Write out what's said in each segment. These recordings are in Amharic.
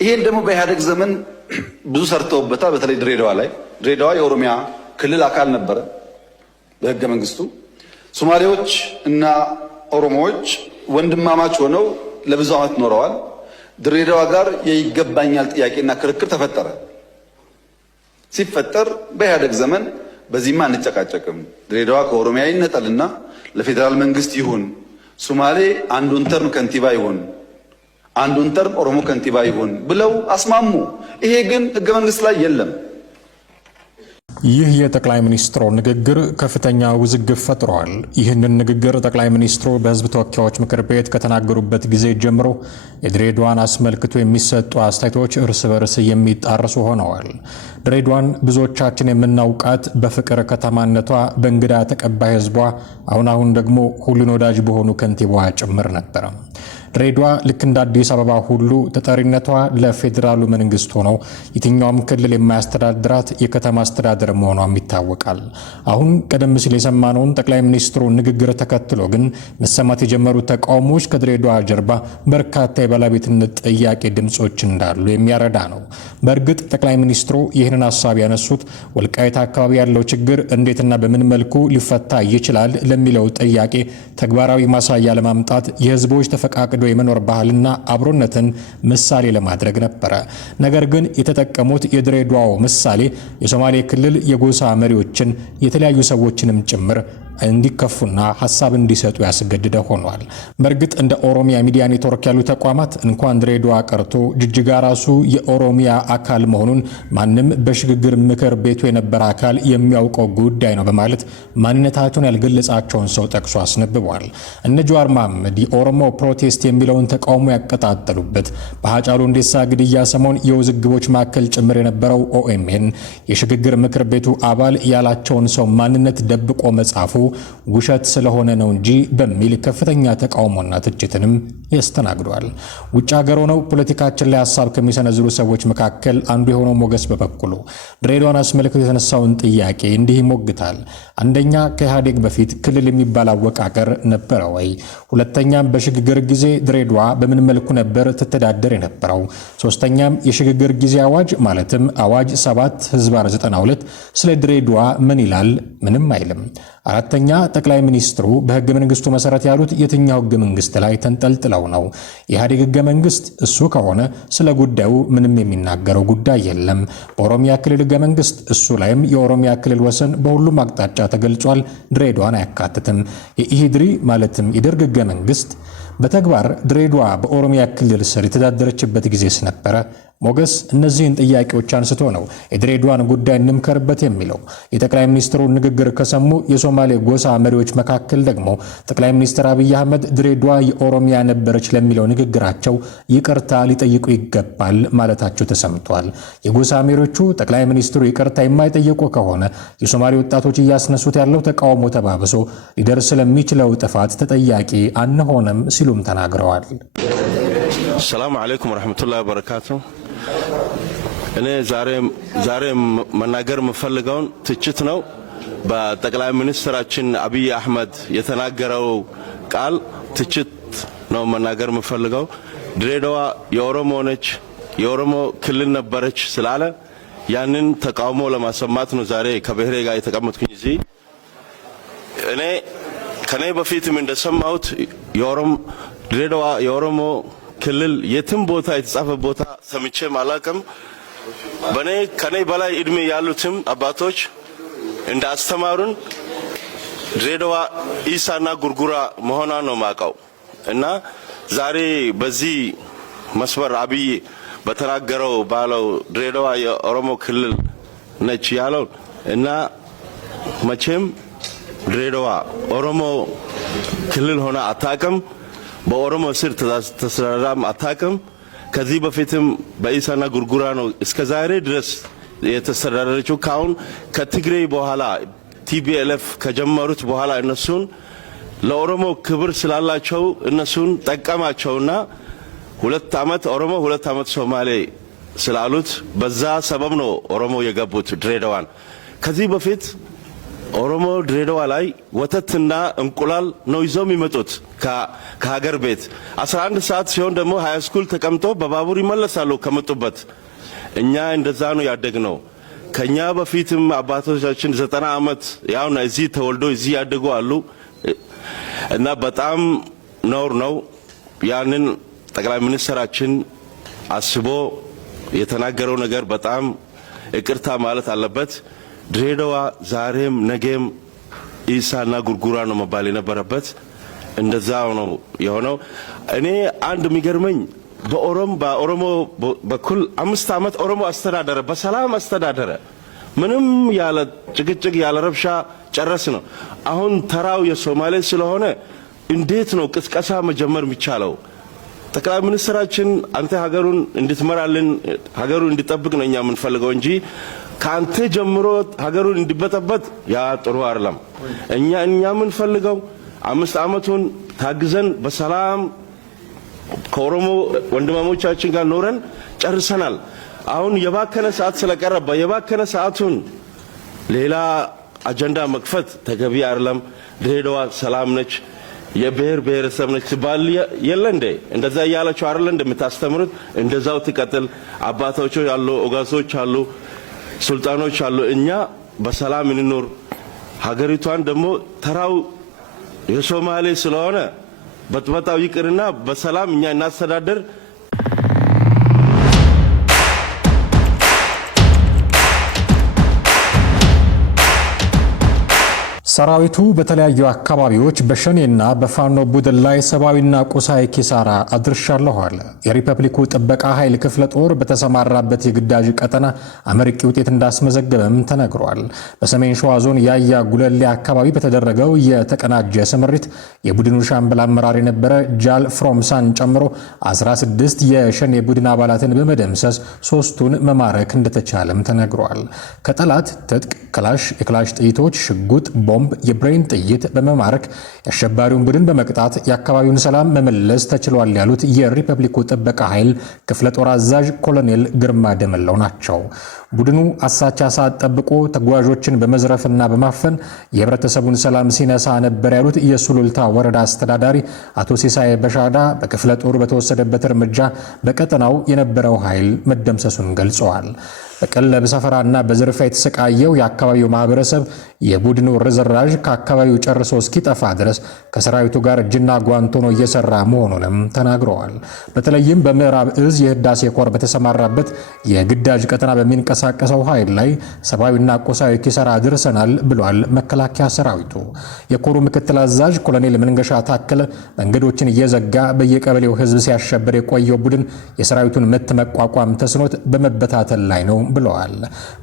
ይሄን ደግሞ በኢህአዴግ ዘመን ብዙ ሰርተውበታል። በተለይ ድሬዳዋ ላይ ድሬዳዋ የኦሮሚያ ክልል አካል ነበረ በህገ መንግስቱ። ሶማሌዎች እና ኦሮሞዎች ወንድማማች ሆነው ለብዙ ዓመት ኖረዋል። ድሬዳዋ ጋር የይገባኛል ጥያቄና ክርክር ተፈጠረ። ሲፈጠር በኢህአዴግ ዘመን በዚህማ አንጨቃጨቅም፣ ድሬዳዋ ከኦሮሚያ ይነጠልና ለፌዴራል መንግስት ይሁን፣ ሶማሌ አንዱን ተርም ከንቲባ ይሁን፣ አንዱን ተርም ኦሮሞ ከንቲባ ይሁን ብለው አስማሙ። ይሄ ግን ህገ መንግስት ላይ የለም። ይህ የጠቅላይ ሚኒስትሩ ንግግር ከፍተኛ ውዝግብ ፈጥሯል። ይህንን ንግግር ጠቅላይ ሚኒስትሩ በህዝብ ተወካዮች ምክር ቤት ከተናገሩበት ጊዜ ጀምሮ የድሬዳዋን አስመልክቶ የሚሰጡ አስተያየቶች እርስ በርስ የሚጣረሱ ሆነዋል። ድሬዳዋን ብዙዎቻችን የምናውቃት በፍቅር ከተማነቷ፣ በእንግዳ ተቀባይ ህዝቧ፣ አሁን ደግሞ ሁሉን ወዳጅ በሆኑ ከንቲባዋ ጭምር ነበረ። ድሬዳዋ ልክ እንደ አዲስ አበባ ሁሉ ተጠሪነቷ ለፌዴራሉ መንግስት ሆኖ የትኛውም ክልል የማያስተዳድራት የከተማ አስተዳደር መሆኗም ይታወቃል። አሁን ቀደም ሲል የሰማነውን ጠቅላይ ሚኒስትሩ ንግግር ተከትሎ ግን መሰማት የጀመሩ ተቃውሞዎች ከድሬዳዋ ጀርባ በርካታ የባለቤትነት ጥያቄ ድምጾች እንዳሉ የሚያረዳ ነው። በእርግጥ ጠቅላይ ሚኒስትሩ ይህንን ሀሳብ ያነሱት ወልቃይት አካባቢ ያለው ችግር እንዴትና በምን መልኩ ሊፈታ ይችላል ለሚለው ጥያቄ ተግባራዊ ማሳያ ለማምጣት የህዝቦች ተፈቃቅዶ የመኖር ባህልና አብሮነትን ምሳሌ ለማድረግ ነበረ። ነገር ግን የተጠቀሙት የድሬዳዋው ምሳሌ የሶማሌ ክልል የጎሳ መሪዎችን የተለያዩ ሰዎችንም ጭምር እንዲከፉና ሐሳብ እንዲሰጡ ያስገድደ ሆኗል። በእርግጥ እንደ ኦሮሚያ ሚዲያ ኔትወርክ ያሉ ተቋማት እንኳን ድሬዳዋ ቀርቶ ጅጅጋ ራሱ የኦሮሚያ አካል መሆኑን ማንም በሽግግር ምክር ቤቱ የነበረ አካል የሚያውቀው ጉዳይ ነው በማለት ማንነታቸውን ያልገለጻቸውን ሰው ጠቅሶ አስነብቧል። እነ ጀዋር መሐመድ የኦሮሞ ፕሮቴስት የሚለውን ተቃውሞ ያቀጣጠሉበት በሃጫሉ ሁንዴሳ ግድያ ሰሞን የውዝግቦች ማዕከል ጭምር የነበረው ኦኤምኤን የሽግግር ምክር ቤቱ አባል ያላቸውን ሰው ማንነት ደብቆ መጻፉ ውሸት ስለሆነ ነው እንጂ በሚል ከፍተኛ ተቃውሞና ትችትንም ያስተናግዷል። ውጭ ሀገር ሆነው ፖለቲካችን ላይ ሐሳብ ከሚሰነዝሩ ሰዎች መካከል አንዱ የሆነው ሞገስ በበኩሉ ድሬዳዋን አስመልክቶ የተነሳውን ጥያቄ እንዲህ ይሞግታል። አንደኛ፣ ከኢህአዴግ በፊት ክልል የሚባል አወቃቀር ነበረ ወይ? ሁለተኛም፣ በሽግግር ጊዜ ድሬዳዋ በምን መልኩ ነበር ትተዳደር የነበረው? ሶስተኛም፣ የሽግግር ጊዜ አዋጅ ማለትም አዋጅ 7/92 ስለ ድሬዳዋ ምን ይላል? ምንም አይልም። አራተኛ፣ ጠቅላይ ሚኒስትሩ በህገ መንግስቱ መሰረት ያሉት የትኛው ህገ መንግስት ላይ ተንጠልጥለው ነው? የኢህአዴግ ህገ መንግስት እሱ ከሆነ ስለ ጉዳዩ ምንም የሚናገረው ጉዳይ የለም። በኦሮሚያ ክልል ህገ መንግስት እሱ ላይም የኦሮሚያ ክልል ወሰን በሁሉም አቅጣጫ ተገልጿል፣ ድሬዳዋን አያካትትም። የኢሂድሪ ማለትም የደርግ ህገ መንግስት በተግባር ድሬዳዋ በኦሮሚያ ክልል ስር የተዳደረችበት ጊዜስ ነበረ? ሞገስ እነዚህን ጥያቄዎች አንስቶ ነው የድሬዳዋን ጉዳይ እንምከርበት የሚለው። የጠቅላይ ሚኒስትሩን ንግግር ከሰሙ የሶማሌ ጎሳ መሪዎች መካከል ደግሞ ጠቅላይ ሚኒስትር አብይ አህመድ ድሬዳዋ የኦሮሚያ ነበረች ለሚለው ንግግራቸው ይቅርታ ሊጠይቁ ይገባል ማለታቸው ተሰምቷል። የጎሳ መሪዎቹ ጠቅላይ ሚኒስትሩ ይቅርታ የማይጠይቁ ከሆነ የሶማሌ ወጣቶች እያስነሱት ያለው ተቃውሞ ተባብሶ ሊደርስ ስለሚችለው ጥፋት ተጠያቂ አንሆንም ሲሉም ተናግረዋል። ሰላም አለይኩም ወራህመቱላሂ ወበረካቱ። እኔ ዛሬ መናገር የምፈልገውን ትችት ነው። በጠቅላይ ሚኒስትራችን አብይ አህመድ የተናገረው ቃል ትችት ነው መናገር የምፈልገው። ድሬዳዋ የኦሮሞ ነች፣ የኦሮሞ ክልል ነበረች ስላለ ያንን ተቃውሞ ለማሰማት ነው ዛሬ ከብሔሬ ጋር የተቀመጥኩኝ እዚህ። እኔ ከኔ በፊትም እንደሰማሁት ድሬዳዋ የኦሮሞ ክልል የትም ቦታ የተጻፈ ቦታ ሰምቼም አላቅም። ከኔ በላይ እድሜ ያሉትም አባቶች እንደ አስተማሩን ድሬዳዋ ኢሳና ጉርጉራ መሆኗን ነው ማውቀው እና ዛሬ በዚህ መስመር አብይ በተናገረው ባለው ድሬዳዋ የኦሮሞ ክልል ነች ያለው እና መቼም ድሬዳዋ ኦሮሞ ክልል ሆና አታውቅም። በኦሮሞ ስር ተስተዳድራም አታውቅም። ከዚህ በፊትም በኢሳና ጉርጉራ ነው እስከዛሬ ድረስ የተስተዳደረችው። ካሁን ከትግሬ በኋላ ቲፒኤልኤፍ ከጀመሩት በኋላ እነሱን ለኦሮሞ ክብር ስላላቸው እነሱን ጠቀማቸውና 2 ዓመት ኦሮሞ 2 ዓመት ሶማሌ ስላሉት በዛ ሰበብ ነው ኦሮሞ የገቡት ድሬዳዋን። ከዚህ በፊት ኦሮሞ ድሬዳዋ ላይ ወተትና እንቁላል ነው ይዘው የሚመጡት ከሀገር ቤት 11 ሰዓት ሲሆን ደግሞ ሃይ ስኩል ተቀምጦ በባቡር ይመለሳሉ ከመጡበት። እኛ እንደዛ ነው ያደግነው። ከኛ በፊትም አባቶቻችን 90 ዓመት ያውና እዚህ ተወልዶ እዚህ ያደጉ አሉ እና በጣም ነውር ነው። ያንን ጠቅላይ ሚኒስትራችን አስቦ የተናገረው ነገር በጣም ይቅርታ ማለት አለበት። ድሬዳዋ ዛሬም ነገም ኢሳና ጉርጉራ ነው መባል የነበረበት። እንደዛው ነው የሆነው። እኔ አንድ የሚገርመኝ በኦሮሞ በኩል 5 ዓመት ኦሮሞ አስተዳደረ፣ በሰላም አስተዳደረ። ምንም ያለ ጭቅጭቅ ያለ ረብሻ ጨረስ ነው። አሁን ተራው የሶማሌ ስለሆነ እንዴት ነው ቅስቀሳ መጀመር የሚቻለው? ጠቅላይ ሚኒስትራችን አንተ ሀገሩን እንድትመራልን ሀገሩን እንዲጠብቅ ነው እኛ የምንፈልገው እንጂ ካንተ ጀምሮ ሀገሩን እንዲበጠበጥ ያ ጥሩ አይደለም። እኛ የምንፈልገው 5 ዓመቱን ታግዘን በሰላም ከኦሮሞ ወንድማሞቻችን ጋር ኖረን ጨርሰናል። አሁን የባከነ ሰዓት ስለቀረበ የባከነ ሰዓቱን ሌላ አጀንዳ መክፈት ተገቢ አይደለም። ድሬዳዋ ሰላም ነች፣ የብሔር ብሔረሰብ ነች ሲባል የለ እንዴ? እንደዛ እያላችሁ አይደለ እንደምታስተምሩት? እንደዛው ትቀጥል። አባቶች አሉ፣ ኦጋሶች አሉ፣ ሱልጣኖች አሉ። እኛ በሰላም እንኖር። ሀገሪቷን ደግሞ ተራው የሶማሌ ስለሆነ በጥበጣው ይቅርና በሰላም እኛ እናስተዳደር። ሰራዊቱ በተለያዩ አካባቢዎች በሸኔና በፋኖ ቡድን ላይ ሰብአዊና ቁሳዊ ኪሳራ አድርሻለሁ አለ። የሪፐብሊኩ ጥበቃ ኃይል ክፍለ ጦር በተሰማራበት የግዳጅ ቀጠና አመርቂ ውጤት እንዳስመዘገበም ተነግሯል። በሰሜን ሸዋ ዞን ያያ ጉለሌ አካባቢ በተደረገው የተቀናጀ ስምሪት የቡድኑ ሻምበል አመራር የነበረ ጃል ፍሮምሳን ጨምሮ 16 የሸኔ ቡድን አባላትን በመደምሰስ 3ቱን መማረክ እንደተቻለም ተነግሯል። ከጠላት ትጥቅ፣ ክላሽ፣ የክላሽ ጥይቶች፣ ሽጉጥ፣ ቦምብ፣ የብሬን ጥይት በመማረክ የአሸባሪውን ቡድን በመቅጣት የአካባቢውን ሰላም መመለስ ተችሏል ያሉት የሪፐብሊኩ ጥበቃ ኃይል ክፍለ ጦር አዛዥ ኮሎኔል ግርማ ደመላው ናቸው። ቡድኑ አሳቻ ሰዓት ጠብቆ ተጓዦችን በመዝረፍና በማፈን የህብረተሰቡን ሰላም ሲነሳ ነበር ያሉት የሱሉልታ ወረዳ አስተዳዳሪ አቶ ሲሳይ በሻዳ በክፍለ ጦሩ በተወሰደበት እርምጃ በቀጠናው የነበረው ኃይል መደምሰሱን ገልጸዋል። በቀለብ ሰፈራና በዝርፊያ የተሰቃየው የአካባቢው ማህበረሰብ የቡድኑ ርዝራዥ ከአካባቢው ጨርሶ እስኪጠፋ ድረስ ከሰራዊቱ ጋር እጅና ጓንት ሆኖ እየሰራ መሆኑንም ተናግረዋል። በተለይም በምዕራብ እዝ የህዳሴ ኮር በተሰማራበት የግዳጅ ቀጠና በሚንቀሳቀሰው ኃይል ላይ ሰብአዊና ቁሳዊ ኪሳራ አድርሰናል ብሏል መከላከያ ሰራዊቱ። የኮሩ ምክትል አዛዥ ኮሎኔል መንገሻ ታከለ መንገዶችን እየዘጋ በየቀበሌው ህዝብ ሲያሸብር የቆየው ቡድን የሰራዊቱን ምት መቋቋም ተስኖት በመበታተል ላይ ነው ብለዋል።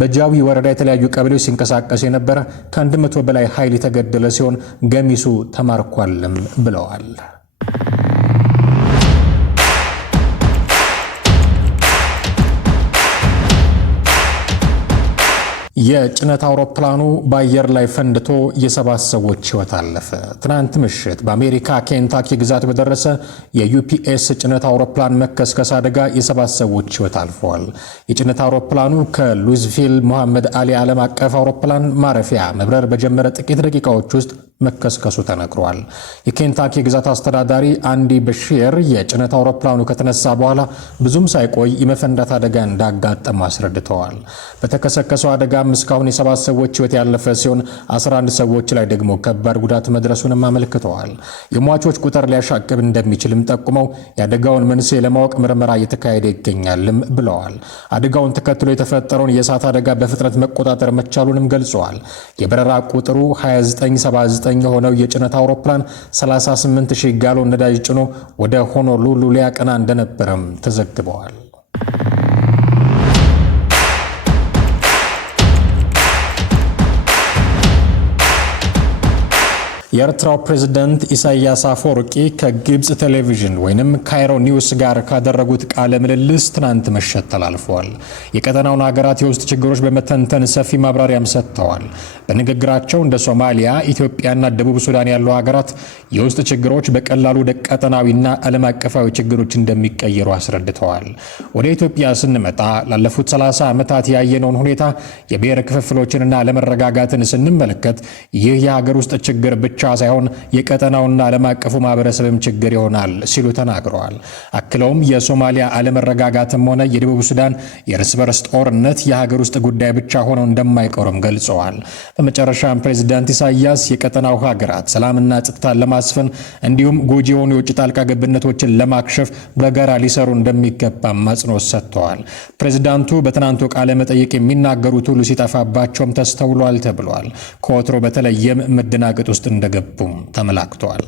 በጃዊ ወረዳ የተለያዩ ቀበሌዎች ሲንቀሳቀስ የነበረ ከ100 በላይ ኃይል የተገደለ ሲሆን ገሚሱ ተማርኳልም ብለዋል። የጭነት አውሮፕላኑ በአየር ላይ ፈንድቶ የ7 ሰዎች ህይወት አለፈ። ትናንት ምሽት በአሜሪካ ኬንታኪ ግዛት በደረሰ የዩፒኤስ ጭነት አውሮፕላን መከስከስ አደጋ የ7 ሰዎች ህይወት አልፈዋል። የጭነት አውሮፕላኑ ከሉዊስቪል ሙሐመድ አሊ ዓለም አቀፍ አውሮፕላን ማረፊያ መብረር በጀመረ ጥቂት ደቂቃዎች ውስጥ መከስከሱ ተነግሯል። የኬንታኪ ግዛት አስተዳዳሪ አንዲ በሺር የጭነት አውሮፕላኑ ከተነሳ በኋላ ብዙም ሳይቆይ የመፈንዳት አደጋ እንዳጋጠመ አስረድተዋል። በተከሰከሰው አደጋም እስካሁን የ7 ሰዎች ህይወት ያለፈ ሲሆን 11 ሰዎች ላይ ደግሞ ከባድ ጉዳት መድረሱንም አመልክተዋል። የሟቾች ቁጥር ሊያሻቅብ እንደሚችልም ጠቁመው የአደጋውን መንስኤ ለማወቅ ምርመራ እየተካሄደ ይገኛልም ብለዋል። አደጋውን ተከትሎ የተፈጠረውን የእሳት አደጋ በፍጥነት መቆጣጠር መቻሉንም ገልጸዋል። የበረራ ቁጥሩ 2979 የሆነው የጭነት አውሮፕላን 38000 ጋሎን ነዳጅ ጭኖ ወደ ሆኖሉሉ ሊያቀና እንደነበረም ተዘግበዋል። የኤርትራው ፕሬዝዳንት ኢሳያስ አፈወርቂ ከግብጽ ቴሌቪዥን ወይንም ካይሮ ኒውስ ጋር ካደረጉት ቃለ ምልልስ ትናንት ምሽት ተላልፈዋል። የቀጠናውን ሀገራት የውስጥ ችግሮች በመተንተን ሰፊ ማብራሪያም ሰጥተዋል። በንግግራቸው እንደ ሶማሊያ፣ ኢትዮጵያና ደቡብ ሱዳን ያሉ ሀገራት የውስጥ ችግሮች በቀላሉ ወደ ቀጠናዊና ዓለም አቀፋዊ ችግሮች እንደሚቀየሩ አስረድተዋል። ወደ ኢትዮጵያ ስንመጣ ላለፉት 30 ዓመታት ያየነውን ሁኔታ የብሔር ክፍፍሎችንና አለመረጋጋትን ስንመለከት ይህ የሀገር ውስጥ ችግር ብቻ ሳይሆን የቀጠናውና ዓለም አቀፉ ማህበረሰብም ችግር ይሆናል ሲሉ ተናግረዋል። አክለውም የሶማሊያ አለመረጋጋትም ሆነ የደቡብ ሱዳን የእርስ በርስ ጦርነት የሀገር ውስጥ ጉዳይ ብቻ ሆነው እንደማይቀሩም ገልጸዋል። በመጨረሻም ፕሬዝዳንት ኢሳያስ የቀጠናው ሀገራት ሰላምና ጸጥታን ለማስፈን እንዲሁም ጎጂ የሆኑ የውጭ ጣልቃ ገብነቶችን ለማክሸፍ በጋራ ሊሰሩ እንደሚገባም አጽንኦት ሰጥተዋል። ፕሬዝዳንቱ በትናንቱ ቃለ መጠይቅ የሚናገሩት ሁሉ ሲጠፋባቸውም ተስተውሏል ተብሏል። ከወትሮ በተለየም መደናገጥ ውስጥ እንደገቡም ተመላክተዋል።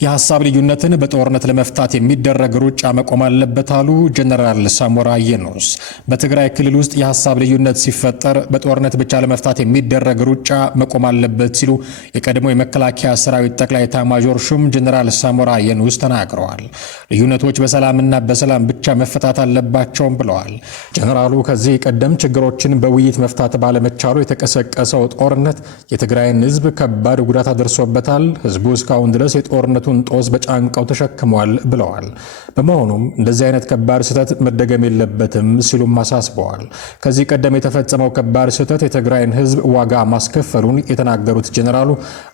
የሐሳብ ልዩነትን በጦርነት ለመፍታት የሚደረግ ሩጫ መቆም አለበት አሉ ጀነራል ሳሞራ የኑስ። በትግራይ ክልል ውስጥ የሐሳብ ልዩነት ሲፈጠር በጦርነት ብቻ ለመፍታት የሚደረግ ሩጫ መቆም አለበት ሲሉ የቀድሞ የመከላከያ ሰራዊት ጠቅላይ ኤታማዦር ሹም ጀነራል ሳሞራ የኑስ ተናግረዋል። ልዩነቶች በሰላምና በሰላም ብቻ መፈታት አለባቸውም ብለዋል። ጀነራሉ ከዚህ ቀደም ችግሮችን በውይይት መፍታት ባለመቻሉ የተቀሰቀሰው ጦርነት የትግራይን ሕዝብ ከባድ ጉዳት አድርሶበታል። ሕዝቡ እስካሁን ድረስ የጦርነቱ ጦስ በጫንቃው ተሸክሟል ብለዋል። በመሆኑም እንደዚህ አይነት ከባድ ስህተት መደገም የለበትም ሲሉም አሳስበዋል። ከዚህ ቀደም የተፈጸመው ከባድ ስህተት የትግራይን ህዝብ ዋጋ ማስከፈሉን የተናገሩት ጀነራሉ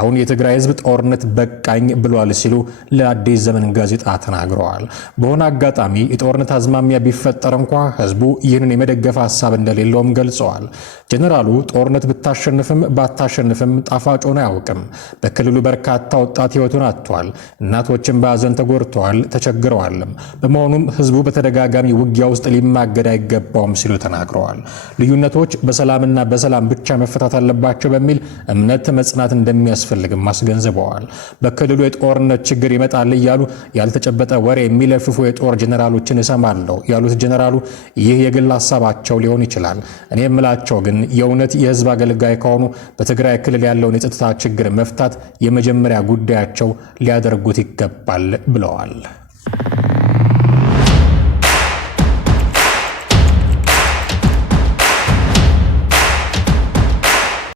አሁን የትግራይ ህዝብ ጦርነት በቃኝ ብሏል ሲሉ ለአዲስ ዘመን ጋዜጣ ተናግረዋል። በሆነ አጋጣሚ የጦርነት አዝማሚያ ቢፈጠር እንኳ ህዝቡ ይህንን የመደገፍ ሐሳብ እንደሌለውም ገልጸዋል። ጀነራሉ ጦርነት ብታሸንፍም ባታሸንፍም ጣፋጭ ሆኖ አያውቅም። በክልሉ በርካታ ወጣት ህይወቱን አጥቷል። እናቶችን በሐዘን ተጎድተዋል፣ ተቸግረዋል። በመሆኑም ህዝቡ በተደጋጋሚ ውጊያ ውስጥ ሊማገድ አይገባውም ሲሉ ተናግረዋል። ልዩነቶች በሰላምና በሰላም ብቻ መፈታት አለባቸው በሚል እምነት መጽናት እንደሚያስፈልግም አስገንዝበዋል። በክልሉ የጦርነት ችግር ይመጣል እያሉ ያልተጨበጠ ወሬ የሚለፍፉ የጦር ጀነራሎችን እሰማለሁ ያሉት ጀነራሉ ይህ የግል ሐሳባቸው ሊሆን ይችላል። እኔ የምላቸው ግን የእውነት የህዝብ አገልጋይ ከሆኑ በትግራይ ክልል ያለውን የጸጥታ ችግር መፍታት የመጀመሪያ ጉዳያቸው ሊያደርጉት ይገባል ብለዋል።